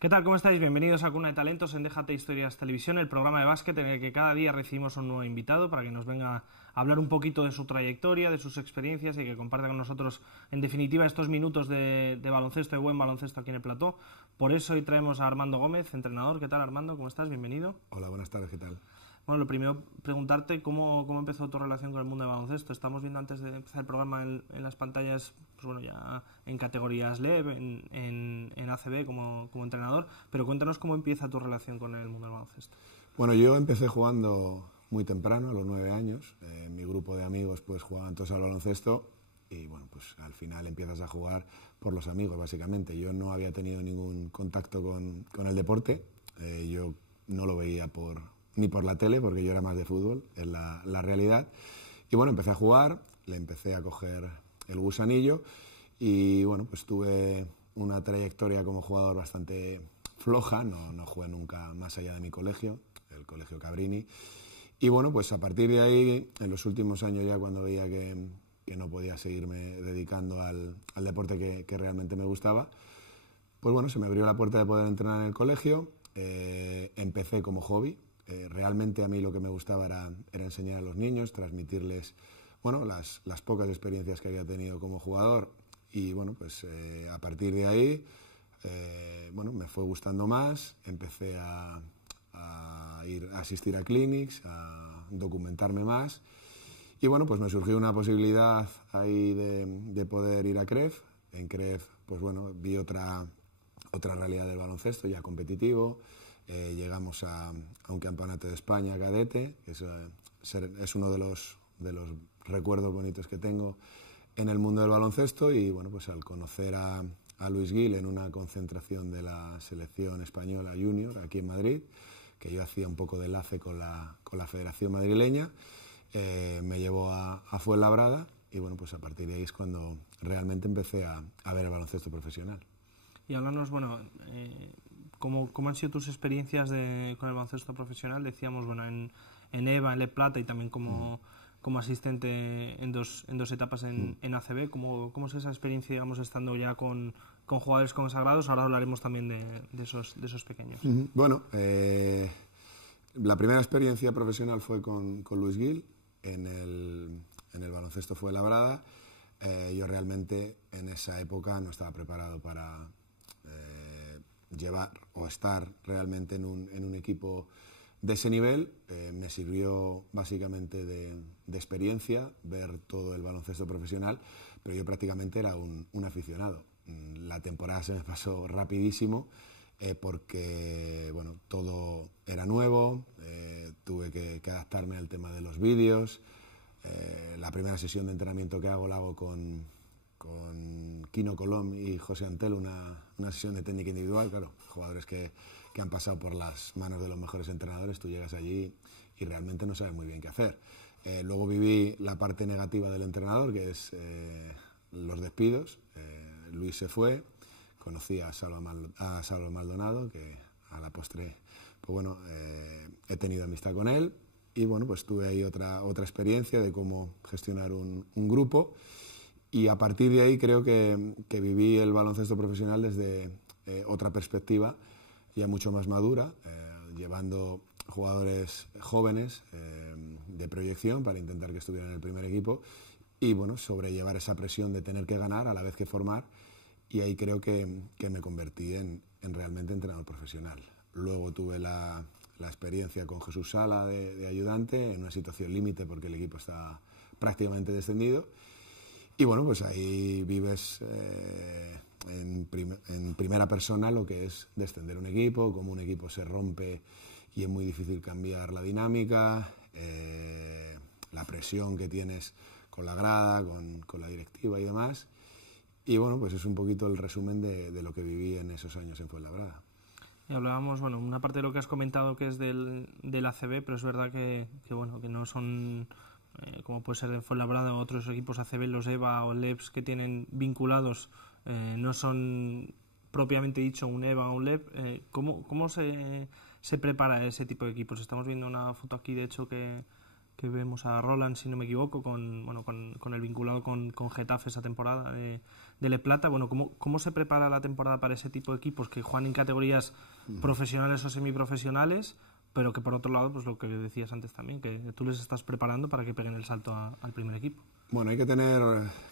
¿Qué tal? ¿Cómo estáis? Bienvenidos a Cuna de Talentos en Déjate Historias Televisión, el programa de básquet en el que cada día recibimos un nuevo invitado para que nos venga a hablar un poquito de su trayectoria, de sus experiencias y que comparta con nosotros, en definitiva, estos minutos de baloncesto, de buen baloncesto aquí en el plató. Por eso hoy traemos a Armando Gómez, entrenador. ¿Qué tal, Armando? ¿Cómo estás? Bienvenido. Hola, buenas tardes, ¿qué tal? Bueno, lo primero, preguntarte cómo empezó tu relación con el mundo del baloncesto. Estamos viendo antes de empezar el programa en las pantallas, pues bueno, ya en categorías LEB, en ACB como entrenador, pero cuéntanos cómo empieza tu relación con el mundo del baloncesto. Bueno, yo empecé jugando muy temprano, a los 9 años. Mi grupo de amigos pues jugaban todos al baloncesto y bueno, pues al final empiezas a jugar por los amigos, básicamente. Yo no había tenido ningún contacto con el deporte, yo no lo veía ni por la tele, porque yo era más de fútbol, es la realidad. Y bueno, empecé a jugar, le empecé a coger el gusanillo y bueno, pues tuve una trayectoria como jugador bastante floja, no jugué nunca más allá de mi colegio, el Colegio Cabrini. Y bueno, pues a partir de ahí, en los últimos años ya cuando veía que no podía seguirme dedicando al deporte que realmente me gustaba, pues bueno, se me abrió la puerta de poder entrenar en el colegio. Empecé como hobby. Realmente a mí lo que me gustaba era enseñar a los niños, transmitirles bueno, las pocas experiencias que había tenido como jugador y bueno, pues a partir de ahí bueno, me fue gustando más, empecé a asistir a clinics, a documentarme más y bueno, pues me surgió una posibilidad ahí de poder ir a CREF. En CREF pues bueno, vi otra realidad del baloncesto ya competitivo. Llegamos a un campeonato de España cadete, que es uno de los recuerdos bonitos que tengo en el mundo del baloncesto y bueno, pues al conocer a Luis Gil en una concentración de la selección española junior aquí en Madrid, que yo hacía un poco de enlace con la Federación Madrileña, me llevó a Fuenlabrada y bueno, pues a partir de ahí es cuando realmente empecé a ver el baloncesto profesional. Y háblanos, bueno, ¿cómo han sido tus experiencias con el baloncesto profesional? Decíamos, bueno, en EVA, en Le Plata y también como asistente en dos etapas en ACB. ¿Cómo es esa experiencia, digamos, estando ya con jugadores consagrados? Ahora hablaremos también de esos pequeños. Bueno, la primera experiencia profesional fue con Luis Gil en el baloncesto Fuenlabrada. Yo realmente en esa época no estaba preparado para llevar o estar realmente en un equipo de ese nivel. Me sirvió básicamente de experiencia ver todo el baloncesto profesional, pero yo prácticamente era un aficionado. La temporada se me pasó rapidísimo porque bueno, todo era nuevo, tuve que adaptarme al tema de los vídeos. La primera sesión de entrenamiento que hago la hago con Quino Colom y José Antel, una sesión de técnica individual, claro, jugadores que han pasado por las manos de los mejores entrenadores. Tú llegas allí y realmente no sabes muy bien qué hacer. Luego viví la parte negativa del entrenador, que es los despidos. Luis se fue, conocí a Salva Maldonado, que a la postre, pues bueno, he tenido amistad con él y bueno, pues tuve ahí otra experiencia de cómo gestionar un grupo. Y a partir de ahí creo que viví el baloncesto profesional desde otra perspectiva, ya mucho más madura, llevando jugadores jóvenes de proyección para intentar que estuvieran en el primer equipo y bueno, sobrellevar esa presión de tener que ganar a la vez que formar, y ahí creo que me convertí en realmente entrenador profesional. Luego tuve la experiencia con Jesús Sala de ayudante en una situación límite porque el equipo está prácticamente descendido. Y bueno, pues ahí vives en primera persona lo que es descender un equipo, cómo un equipo se rompe y es muy difícil cambiar la dinámica, la presión que tienes con la grada, con la directiva y demás. Y bueno, pues es un poquito el resumen de lo que viví en esos años en Fuenlabrada. Y hablábamos, bueno, una parte de lo que has comentado que es del ACB, pero es verdad que bueno, que no son... como puede ser en Fuenlabrada o otros equipos ACB, los EVA o LEBs que tienen vinculados, no son propiamente dicho un EVA o un LEB. ¿Cómo se prepara ese tipo de equipos? Estamos viendo una foto aquí, de hecho, que que vemos a Roland, si no me equivoco, con el vinculado con Getafe esa temporada de Le Plata. Bueno, ¿cómo se prepara la temporada para ese tipo de equipos que juegan en categorías profesionales o semiprofesionales, pero que por otro lado, pues lo que decías antes también, que tú les estás preparando para que peguen el salto al primer equipo? Bueno, hay que tener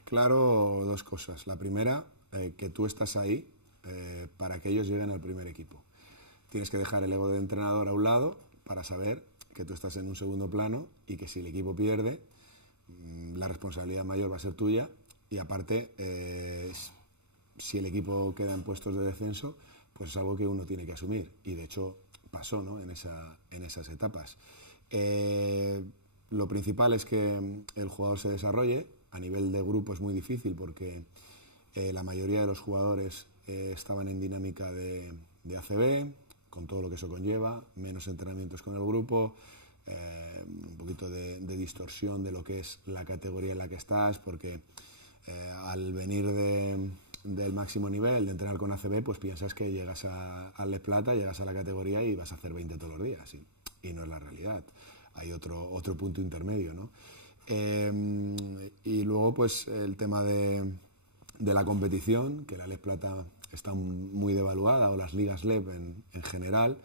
claro dos cosas. La primera, que tú estás ahí para que ellos lleguen al primer equipo. Tienes que dejar el ego de entrenador a un lado para saber que tú estás en un segundo plano y que si el equipo pierde, la responsabilidad mayor va a ser tuya y aparte, si el equipo queda en puestos de descenso, pues es algo que uno tiene que asumir y de hecho pasó, ¿no?, en esas etapas. Lo principal es que el jugador se desarrolle. A nivel de grupo es muy difícil porque la mayoría de los jugadores estaban en dinámica de ACB, con todo lo que eso conlleva, menos entrenamientos con el grupo, un poquito de distorsión de lo que es la categoría en la que estás, porque al venir del máximo nivel, de entrenar con ACB, pues piensas que llegas al Le Plata, llegas a la categoría y vas a hacer 20 todos los días, y no es la realidad. Hay otro punto intermedio, ¿no? Y luego, pues, el tema de la competición, que la Le Plata está muy devaluada, o las ligas LEP en general,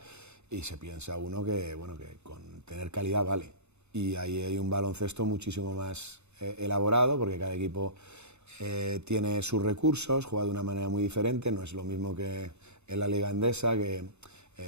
y se piensa uno que con tener calidad vale. Y ahí hay un baloncesto muchísimo más elaborado, porque cada equipo tiene sus recursos, juega de una manera muy diferente. No es lo mismo que en la Liga Endesa, que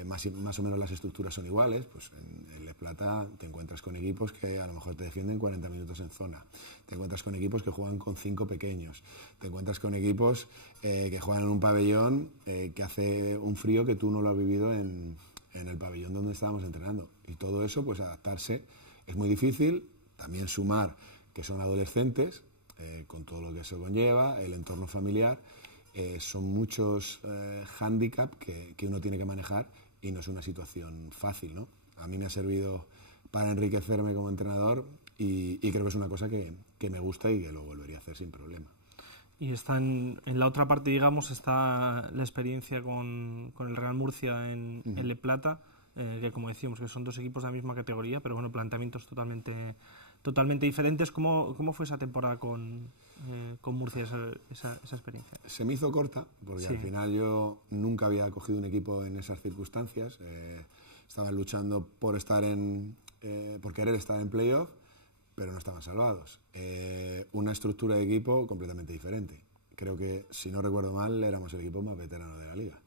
más o menos las estructuras son iguales. Pues en Le Plata te encuentras con equipos que a lo mejor te defienden 40 minutos en zona, te encuentras con equipos que juegan con 5 pequeños, te encuentras con equipos que juegan en un pabellón que hace un frío que tú no lo has vivido en el pabellón donde estábamos entrenando, y todo eso, pues adaptarse es muy difícil. También sumar que son adolescentes, con todo lo que eso conlleva, el entorno familiar. Son muchos hándicaps que uno tiene que manejar y no es una situación fácil, ¿no? A mí me ha servido para enriquecerme como entrenador y creo que es una cosa que me gusta y que lo volvería a hacer sin problema. Y está en la otra parte, digamos, está la experiencia con el Real Murcia en Le Plata, que como decíamos, que son dos equipos de la misma categoría, pero bueno, planteamientos totalmente diferentes. ¿Cómo fue esa temporada con Murcia, esa experiencia? Se me hizo corta, porque sí, al final yo nunca había cogido un equipo en esas circunstancias. Estaban luchando por querer estar en playoff, pero no estaban salvados. Una estructura de equipo completamente diferente. Creo que, si no recuerdo mal, éramos el equipo más veterano de la liga.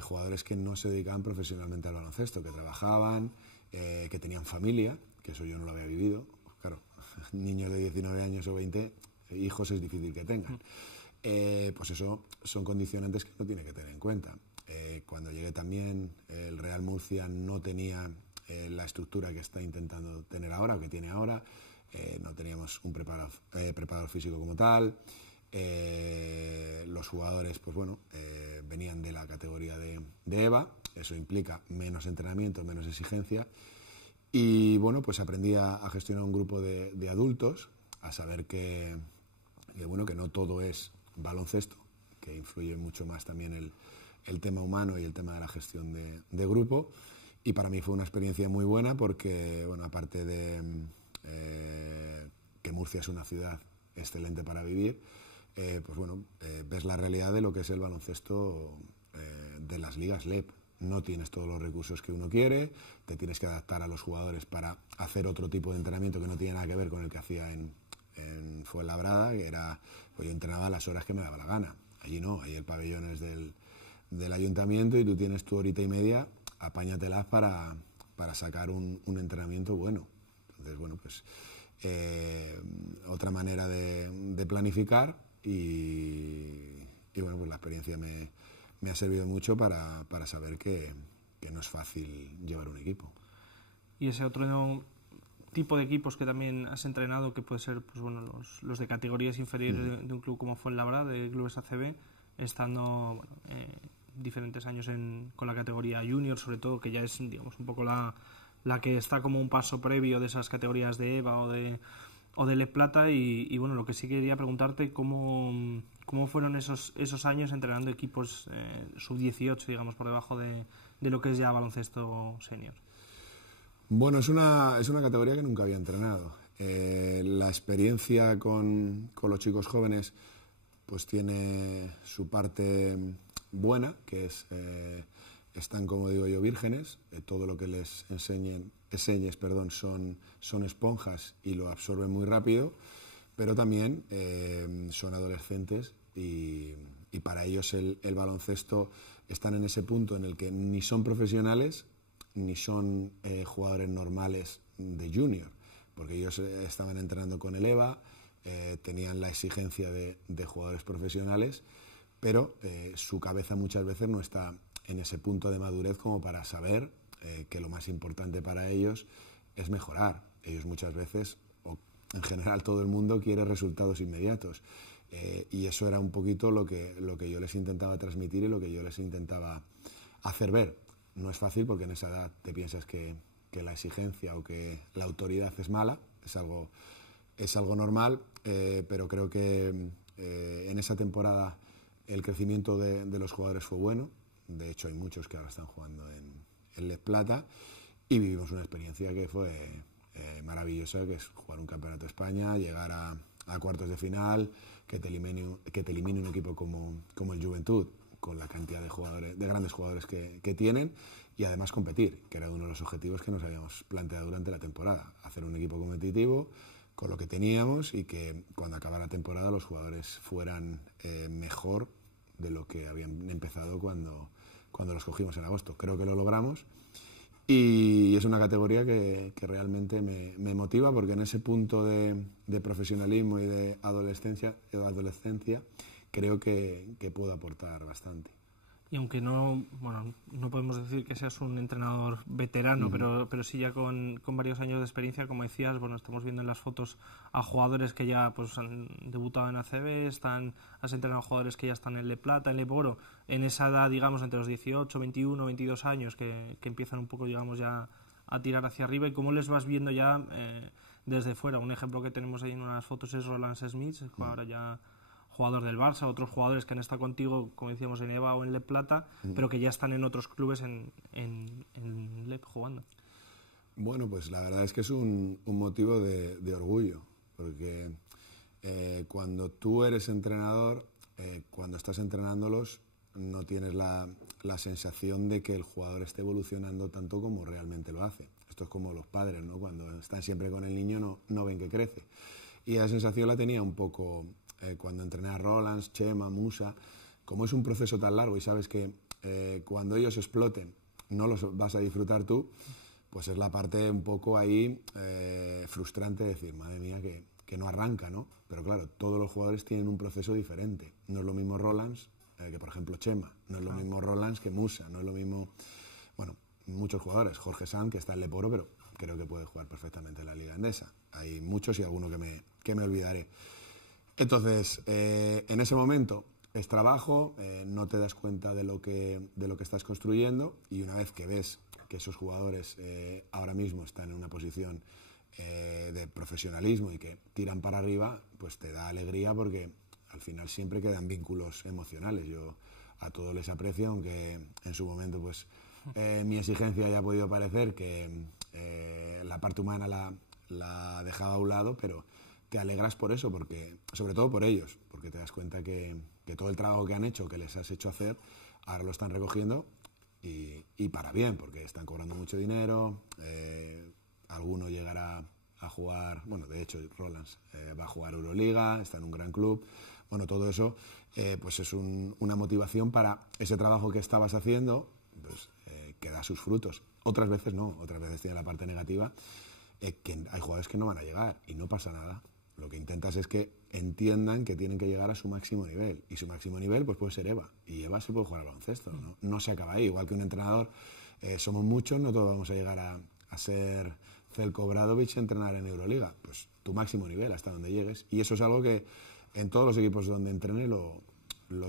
Jugadores que no se dedicaban profesionalmente al baloncesto, que trabajaban, que tenían familia, que eso yo no lo había vivido. Claro, niños de 19 años o 20, hijos es difícil que tengan. Pues eso son condicionantes que uno tiene que tener en cuenta. Cuando llegué también, el Real Murcia no tenía la estructura que está intentando tener ahora, o que tiene ahora. No teníamos un preparador físico como tal. Los jugadores, pues bueno, venían de la categoría de EVA. Eso implica menos entrenamiento, menos exigencia. Y bueno, pues aprendí a gestionar un grupo de adultos, a saber que no todo es baloncesto, que influye mucho más también el tema humano y el tema de la gestión de grupo. Y para mí fue una experiencia muy buena porque, bueno, aparte de que Murcia es una ciudad excelente para vivir, pues bueno, ves la realidad de lo que es el baloncesto de las ligas LEP. No tienes todos los recursos que uno quiere, te tienes que adaptar a los jugadores para hacer otro tipo de entrenamiento que no tiene nada que ver con el que hacía en Fuenlabrada, que era, pues yo entrenaba a las horas que me daba la gana. Allí no, ahí el pabellón es del ayuntamiento y tú tienes tu horita y media, apáñatelas para sacar un entrenamiento bueno. Entonces, bueno, pues otra manera de planificar y bueno, pues la experiencia me ha servido mucho para saber que no es fácil llevar un equipo. Y ese otro tipo de equipos que también has entrenado, que puede ser, pues bueno, los de categorías inferiores de un club como Fuenlabrada, de clubes ACB, estando diferentes años con la categoría junior, sobre todo, que ya es, digamos, un poco la que está como un paso previo de esas categorías de EVA o de Le Plata. Y bueno, lo que sí quería preguntarte, ¿cómo fueron esos años entrenando equipos sub-18, digamos, por debajo de lo que es ya baloncesto senior? Bueno, es una categoría que nunca había entrenado. La experiencia con los chicos jóvenes pues tiene su parte buena, que es están, como digo yo, vírgenes. Todo lo que les enseñes, son esponjas y lo absorben muy rápido, pero también son adolescentes y para ellos el baloncesto están en ese punto en el que ni son profesionales ni son jugadores normales de junior, porque ellos estaban entrenando con el EVA, tenían la exigencia de jugadores profesionales, pero su cabeza muchas veces no está en ese punto de madurez como para saber que lo más importante para ellos es mejorar. Ellos muchas veces, o en general todo el mundo, quiere resultados inmediatos. Y eso era un poquito lo que yo les intentaba transmitir y lo que yo les intentaba hacer ver. No es fácil porque en esa edad te piensas que la exigencia o que la autoridad es mala, es algo normal, pero creo que en esa temporada el crecimiento de los jugadores fue bueno. De hecho hay muchos que ahora están jugando en Les Plata y vivimos una experiencia que fue maravillosa, que es jugar un campeonato de España, llegar a cuartos de final, que te elimine un equipo como el Juventud, con la cantidad de grandes jugadores que tienen, y además competir, que era uno de los objetivos que nos habíamos planteado durante la temporada, hacer un equipo competitivo con lo que teníamos y que cuando acabara la temporada los jugadores fueran mejor de lo que habían empezado cuando los cogimos en agosto. Creo que lo logramos y es una categoría que realmente me motiva, porque en ese punto de profesionalismo y de adolescencia creo que puedo aportar bastante. Y aunque no podemos decir que seas un entrenador veterano, pero sí ya con varios años de experiencia, como decías, estamos viendo en las fotos a jugadores que ya pues han debutado en ACB, has entrenado a jugadores que ya están en Le Plata, en Le Oro, en esa edad, digamos, entre los 18, 21, 22 años, que empiezan un poco, digamos, ya a tirar hacia arriba. ¿Y cómo les vas viendo ya desde fuera? Un ejemplo que tenemos ahí en unas fotos es Roland Smith, ahora ya jugador del Barça, otros jugadores que han estado contigo, como decíamos, en EVA o en Le Plata, pero que ya están en otros clubes en LEP jugando. Bueno, pues la verdad es que es un motivo de orgullo, porque cuando tú eres entrenador, cuando estás entrenándolos, no tienes la sensación de que el jugador esté evolucionando tanto como realmente lo hace. Esto es como los padres, ¿no? Cuando están siempre con el niño no ven que crece. Y esa sensación la tenía un poco cuando entrené a Roland, Chema, Musa. Como es un proceso tan largo y sabes que cuando ellos exploten no los vas a disfrutar tú, pues es la parte un poco ahí frustrante de decir, madre mía, que no arranca, ¿no? Pero claro, todos los jugadores tienen un proceso diferente. No es lo mismo Roland que, por ejemplo, Chema. No es lo mismo Roland que Musa. No es lo mismo, bueno, muchos jugadores. Jorge Sanz, que está en Leporo, pero creo que puede jugar perfectamente en la Liga Endesa. Hay muchos y alguno que me olvidaré. Entonces, en ese momento es trabajo, no te das cuenta de lo que estás construyendo, y una vez que ves que esos jugadores ahora mismo están en una posición de profesionalismo y que tiran para arriba, pues te da alegría, porque al final siempre quedan vínculos emocionales. Yo a todos les aprecio, aunque en su momento pues mi exigencia ya ha podido parecer que la parte humana la dejaba a un lado, pero te alegras por eso, porque sobre todo por ellos, porque te das cuenta que todo el trabajo que han hecho, que les has hecho hacer, ahora lo están recogiendo y para bien, porque están cobrando mucho dinero. Alguno llegará a jugar, bueno, de hecho Roland va a jugar Euroliga, está en un gran club. Bueno, todo eso pues es una motivación para ese trabajo que estabas haciendo, pues que da sus frutos. Otras veces no, otras veces tiene la parte negativa, que hay jugadores que no van a llegar y no pasa nada. Lo que intentas es que entiendan que tienen que llegar a su máximo nivel, y su máximo nivel pues puede ser EVA, y EVA se puede jugar al baloncesto, no se acaba ahí. Igual que un entrenador, somos muchos, no todos vamos a llegar a ser Zeljko Obradović, entrenar en Euroliga. Pues tu máximo nivel, hasta donde llegues, y eso es algo que en todos los equipos donde entrene lo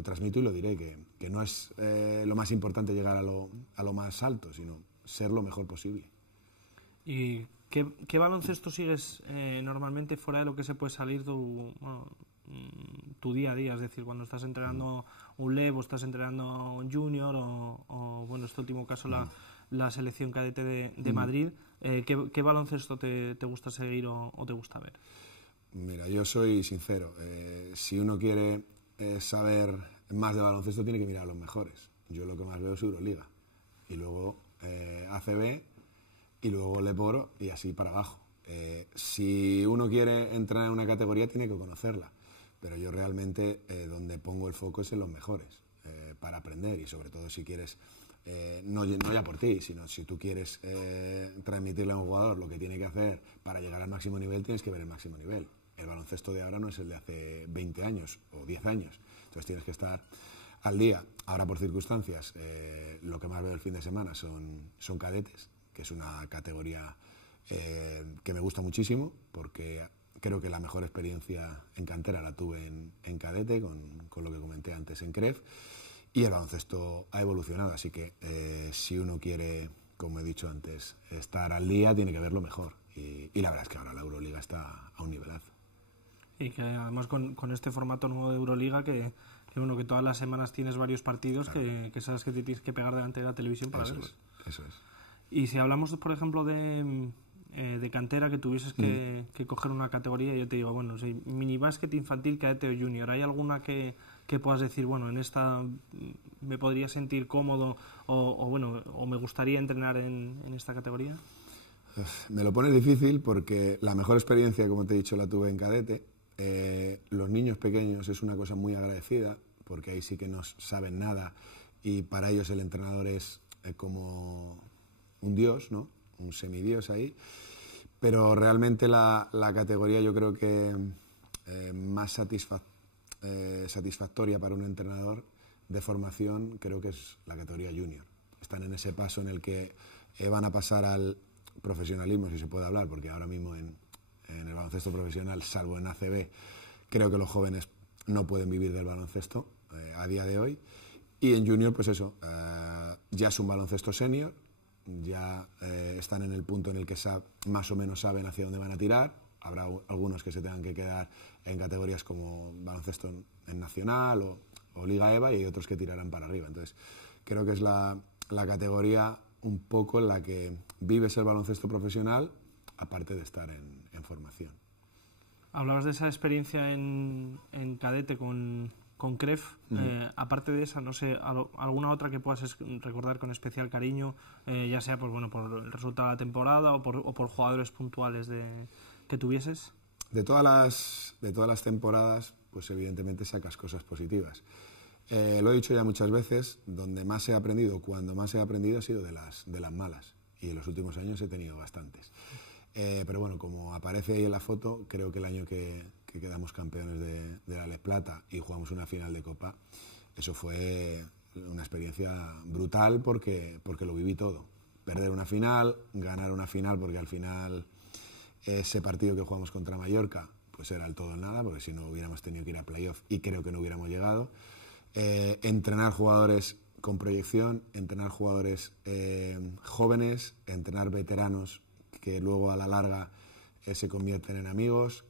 transmito y lo diré, que no es lo más importante llegar a lo más alto, sino ser lo mejor posible. ¿Y qué baloncesto sigues normalmente fuera de lo que se puede salir tu día a día? Es decir, cuando estás entrenando un LEB o estás entrenando un junior o bueno, este último caso la selección cadete de Madrid. ¿Qué baloncesto te gusta seguir o te gusta ver? Mira, yo soy sincero. Si uno quiere saber más de baloncesto, tiene que mirar a los mejores. Yo lo que más veo es Euroliga. Y luego ACB, y luego Leporo, y así para abajo. Si uno quiere entrar en una categoría, tiene que conocerla. Pero yo realmente donde pongo el foco es en los mejores, para aprender, y sobre todo si quieres, no ya por ti, sino si tú quieres transmitirle a un jugador lo que tiene que hacer para llegar al máximo nivel, tienes que ver el máximo nivel. El baloncesto de ahora no es el de hace 20 años o 10 años, entonces tienes que estar al día. Ahora, por circunstancias, lo que más veo el fin de semana son cadetes, que es una categoría que me gusta muchísimo, porque creo que la mejor experiencia en cantera la tuve en cadete, con lo que comenté antes en CREF, y el baloncesto ha evolucionado, así que si uno quiere, como he dicho antes, estar al día, tiene que verlo mejor, y la verdad es que ahora la Euroliga está a un nivelazo. Y que además con este formato nuevo de Euroliga, que todas las semanas tienes varios partidos, claro, que sabes que te tienes que pegar delante de la televisión para verlos. Eso es. Y si hablamos, por ejemplo, de cantera, que tuvieses que coger una categoría, yo te digo, bueno, si minibásquet, infantil, cadete o junior, ¿hay alguna que puedas decir, bueno, en esta me podría sentir cómodo o me gustaría entrenar en esta categoría? Me lo pones difícil porque la mejor experiencia, como te he dicho, la tuve en cadete. Los niños pequeños es una cosa muy agradecida, porque ahí sí que no saben nada, y para ellos el entrenador es como un dios, ¿no? Un semidios ahí. Pero realmente la categoría, yo creo que más satisfactoria para un entrenador de formación, creo que es la categoría junior. Están en ese paso en el que van a pasar al profesionalismo, si se puede hablar, porque ahora mismo en el baloncesto profesional, salvo en ACB, creo que los jóvenes no pueden vivir del baloncesto a día de hoy. Y en junior, pues eso, ya es un baloncesto senior, ya están en el punto en el que más o menos saben hacia dónde van a tirar. Habrá algunos que se tengan que quedar en categorías como baloncesto en nacional o Liga EVA, y hay otros que tirarán para arriba. Entonces, creo que es la categoría un poco en la que vives el baloncesto profesional, aparte de estar en formación. Hablabas de esa experiencia en cadete con CREF. Aparte de esa, no sé, alguna otra que puedas recordar con especial cariño, ya sea por el resultado de la temporada o por jugadores puntuales que tuvieses. De todas las temporadas, pues evidentemente sacas cosas positivas. Lo he dicho ya muchas veces, donde más he aprendido, cuando más he aprendido, ha sido de las malas, y en los últimos años he tenido bastantes. Pero bueno, como aparece ahí en la foto, creo que el año que quedamos campeones de la Les Plata y jugamos una final de Copa, eso fue una experiencia brutal, porque lo viví todo. Perder una final, ganar una final, porque al final ese partido que jugamos contra Mallorca pues era el todo o nada, porque si no hubiéramos tenido que ir a playoff y creo que no hubiéramos llegado. Entrenar jugadores con proyección, entrenar jugadores jóvenes, entrenar veteranos que luego a la larga se convierten en amigos.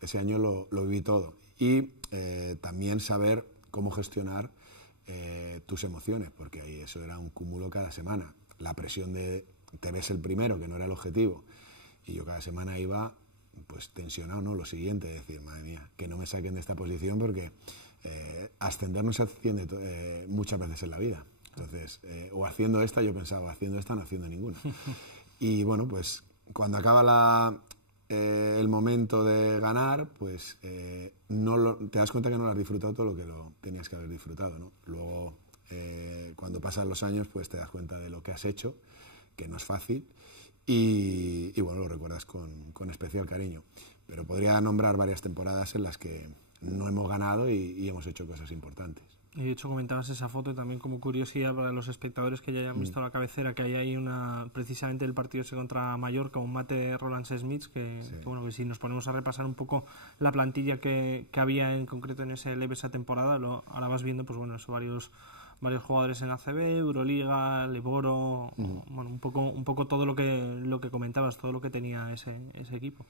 Ese año lo viví todo. Y también saber cómo gestionar tus emociones, porque ahí eso era un cúmulo cada semana. La presión de te ves el primero, que no era el objetivo, y yo cada semana iba pues tensionado, ¿no? Lo siguiente, decir, madre mía, que no me saquen de esta posición, porque ascender no se asciende muchas veces en la vida. Entonces, o haciendo esta, yo pensaba, haciendo esta, no haciendo ninguna. Y bueno, pues cuando acaba el momento de ganar, pues te das cuenta que no lo has disfrutado todo lo que lo tenías que haber disfrutado, ¿no? Luego, cuando pasan los años, pues te das cuenta de lo que has hecho, que no es fácil, y bueno, lo recuerdas con especial cariño. Pero podría nombrar varias temporadas en las que no hemos ganado y hemos hecho cosas importantes. Y de hecho comentabas esa foto, también como curiosidad para los espectadores que ya hayan visto la cabecera, que hay ahí precisamente el partido ese contra Mallorca, un mate de Roland Smith, que bueno, que si nos ponemos a repasar un poco la plantilla que había en concreto en ese leve esa temporada, ahora vas viendo pues bueno, eso, varios jugadores en ACB, Euroliga, Leporo, bueno, un poco todo lo que comentabas, todo lo que tenía ese equipo.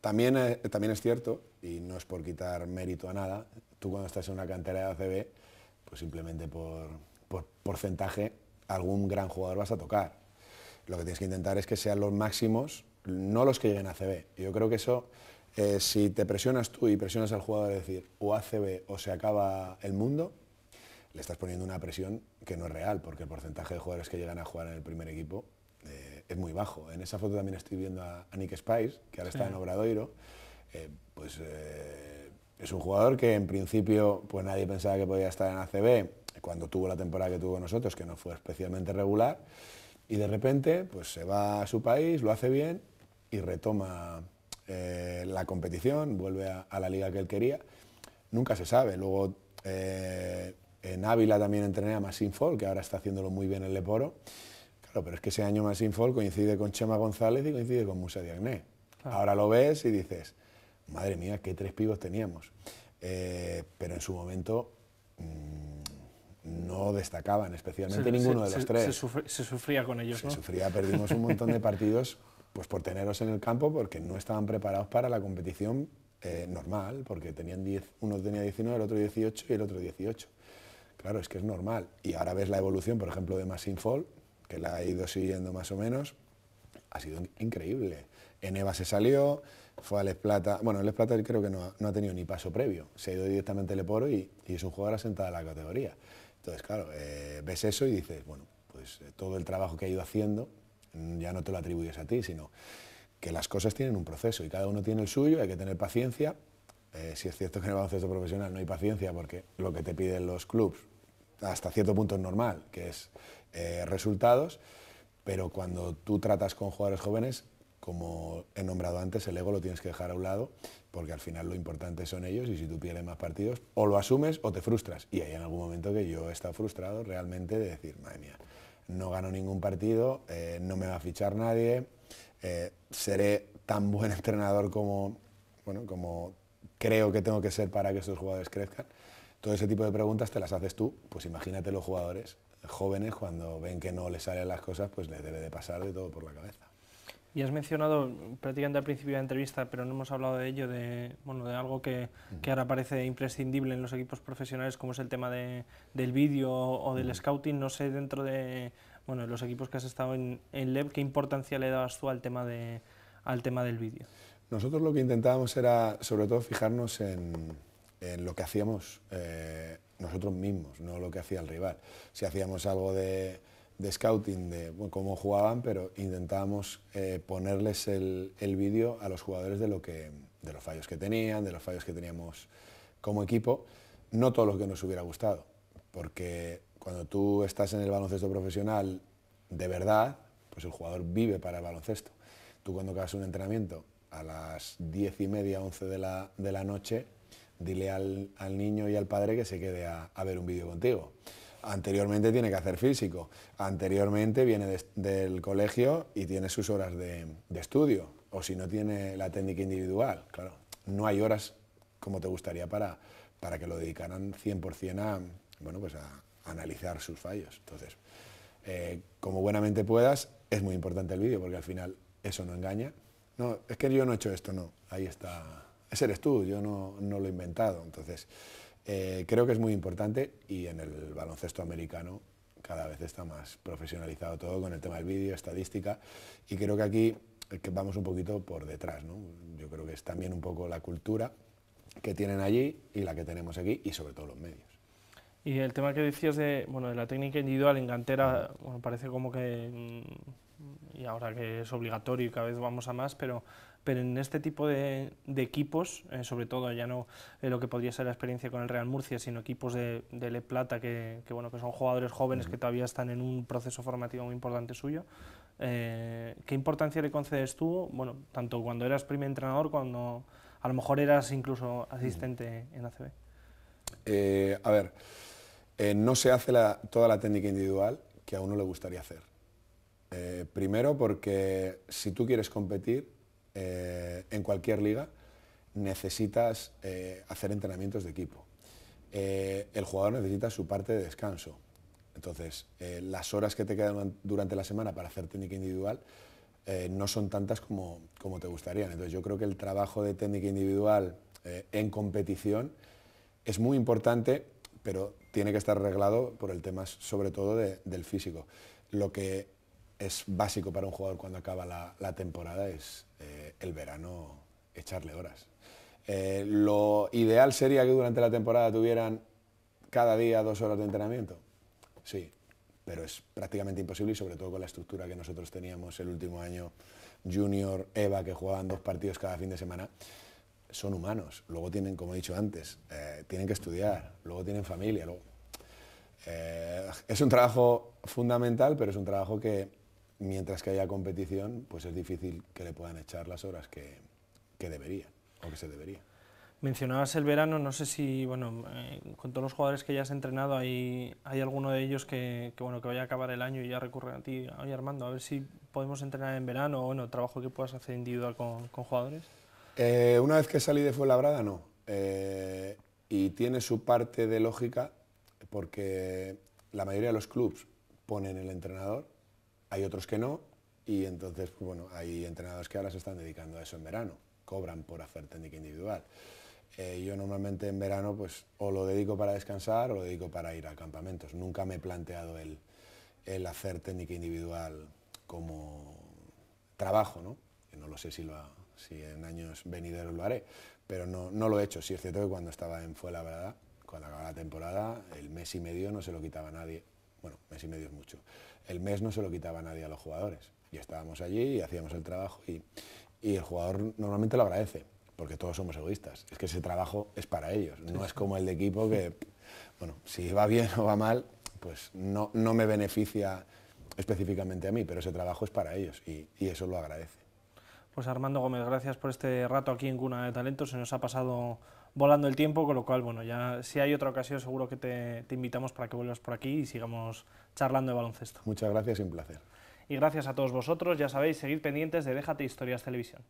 También es cierto, y no es por quitar mérito a nada, tú cuando estás en una cantera de ACB, pues simplemente por porcentaje algún gran jugador vas a tocar. Lo que tienes que intentar es que sean los máximos, no los que lleguen a ACB. Yo creo que eso, si te presionas tú y presionas al jugador de decir o ACB o se acaba el mundo, le estás poniendo una presión que no es real, porque el porcentaje de jugadores que llegan a jugar en el primer equipo es muy bajo. En esa foto también estoy viendo a Nick Spice, que ahora está en Obradoiro. Es un jugador que en principio pues nadie pensaba que podía estar en ACB cuando tuvo la temporada que tuvo nosotros, que no fue especialmente regular, y de repente pues se va a su país, lo hace bien y retoma la competición, vuelve a la liga que él quería. Nunca se sabe. Luego en Ávila también entrené a Massim Fall, que ahora está haciéndolo muy bien en Leporo. Claro, pero es que ese año Massim Fall coincide con Chema González y coincide con Musa Diagne. Claro. Ahora lo ves y dices, madre mía, qué tres pibos teníamos. Pero en su momento no destacaban, especialmente ninguno de los tres. Se sufría con ellos, ¿no? Se sufría, perdimos un montón de partidos pues por tenerlos en el campo porque no estaban preparados para la competición normal, porque tenían uno tenía 19, el otro 18 y el otro 18. Claro, es que es normal. Y ahora ves la evolución, por ejemplo, de Massim Fall, que la ha ido siguiendo más o menos, ha sido increíble. En EVA se salió, fue a Les Plata. Bueno, en Les Plata creo que no ha tenido ni paso previo. Se ha ido directamente a Leporo y es un jugador asentado en la categoría. Entonces, claro, ves eso y dices, bueno, pues todo el trabajo que ha ido haciendo ya no te lo atribuyes a ti, sino que las cosas tienen un proceso y cada uno tiene el suyo, hay que tener paciencia. Si es cierto que en el baloncesto profesional no hay paciencia porque lo que te piden los clubes hasta cierto punto es normal, que es resultados, pero cuando tú tratas con jugadores jóvenes, como he nombrado antes, el ego lo tienes que dejar a un lado, porque al final lo importante son ellos y si tú pierdes más partidos, o lo asumes o te frustras. Y hay en algún momento que yo he estado frustrado realmente de decir, madre mía, no gano ningún partido, no me va a fichar nadie, seré tan buen entrenador como creo que tengo que ser para que estos jugadores crezcan. Todo ese tipo de preguntas te las haces tú, pues imagínate los jugadores jóvenes cuando ven que no les salen las cosas, pues les debe de pasar de todo por la cabeza. Y has mencionado prácticamente al principio de la entrevista, pero no hemos hablado de ello, de algo que ahora parece imprescindible en los equipos profesionales, como es el tema del vídeo o del scouting. No sé, dentro de los equipos que has estado en LEB, ¿qué importancia le dabas tú al tema del vídeo? Nosotros lo que intentábamos era, sobre todo, fijarnos en lo que hacíamos nosotros mismos, no lo que hacía el rival. Si hacíamos algo de scouting, de cómo jugaban, pero intentábamos ponerles el vídeo a los jugadores de los fallos que tenían, de los fallos que teníamos como equipo, no todo lo que nos hubiera gustado, porque cuando tú estás en el baloncesto profesional de verdad, pues el jugador vive para el baloncesto. Tú cuando acabas un entrenamiento a las 10:30, 11 de la noche, dile al niño y al padre que se quede a ver un vídeo contigo. Anteriormente tiene que hacer físico, anteriormente viene del colegio y tiene sus horas de estudio, o si no tiene la técnica individual. Claro, no hay horas como te gustaría para que lo dedicaran 100% a analizar sus fallos. Entonces, como buenamente puedas, es muy importante el vídeo porque al final eso no engaña. No, es que yo no he hecho esto, no, ahí está, ese eres tú, yo no lo he inventado. Entonces, creo que es muy importante y en el baloncesto americano cada vez está más profesionalizado todo con el tema del vídeo, estadística, y creo que aquí vamos un poquito por detrás, ¿no? Yo creo que es también un poco la cultura que tienen allí y la que tenemos aquí y sobre todo los medios. Y el tema que decías de la técnica individual en cantera, parece como que, y ahora que es obligatorio y cada vez vamos a más, pero en este tipo de equipos, sobre todo ya no lo que podría ser la experiencia con el Real Murcia, sino equipos de Le Plata que son jugadores jóvenes que todavía están en un proceso formativo muy importante suyo, ¿qué importancia le concedes tú, tanto cuando eras primer entrenador, cuando a lo mejor eras incluso asistente en ACB? A ver, no se hace toda la técnica individual que a uno le gustaría hacer. Primero porque si tú quieres competir en cualquier liga, necesitas hacer entrenamientos de equipo. El jugador necesita su parte de descanso. Entonces, las horas que te quedan durante la semana para hacer técnica individual no son tantas como te gustarían. Entonces, yo creo que el trabajo de técnica individual en competición es muy importante pero tiene que estar arreglado por el tema sobre todo del físico. Lo que es básico para un jugador cuando acaba la temporada es el verano echarle horas. Lo ideal sería que durante la temporada tuvieran cada día 2 horas de entrenamiento, sí, pero es prácticamente imposible y sobre todo con la estructura que nosotros teníamos el último año, Junior, EVA, que jugaban 2 partidos cada fin de semana. Son humanos, luego tienen, como he dicho antes, tienen que estudiar, luego tienen familia. Luego, es un trabajo fundamental, pero es un trabajo que, mientras que haya competición, pues es difícil que le puedan echar las horas que debería, o que se debería. Mencionabas el verano, no sé si, bueno, con todos los jugadores que ya has entrenado, ¿hay alguno de ellos que vaya a acabar el año y ya recurre a ti? Oye, Armando, a ver si podemos entrenar en verano, o bueno, trabajo que puedas hacer individual con jugadores. Una vez que salí de Fuenlabrada, no. Y tiene su parte de lógica, porque la mayoría de los clubs ponen el entrenador, hay otros que no, y entonces, pues bueno, hay entrenadores que ahora se están dedicando a eso en verano, cobran por hacer técnica individual. Yo normalmente en verano, pues, o lo dedico para descansar o lo dedico para ir a campamentos. Nunca me he planteado el hacer técnica individual como trabajo, ¿no? Que no lo sé si en años venideros lo haré, pero no lo he hecho. Sí es cierto que cuando estaba en Fuenlabrada, cuando acababa la temporada, el mes y medio no se lo quitaba a nadie. Bueno, mes y medio es mucho. El mes no se lo quitaba a nadie a los jugadores. Y estábamos allí y hacíamos el trabajo y el jugador normalmente lo agradece, porque todos somos egoístas. Es que ese trabajo es para ellos, no es como el de equipo que, bueno, si va bien o va mal, pues no me beneficia específicamente a mí, pero ese trabajo es para ellos y eso lo agradece. Pues Armando Gómez, gracias por este rato aquí en Cuna de Talentos, se nos ha pasado volando el tiempo, con lo cual, bueno, ya si hay otra ocasión seguro que te invitamos para que vuelvas por aquí y sigamos charlando de baloncesto. Muchas gracias y un placer. Y gracias a todos vosotros, ya sabéis, seguid pendientes de Déjate Historias Televisión.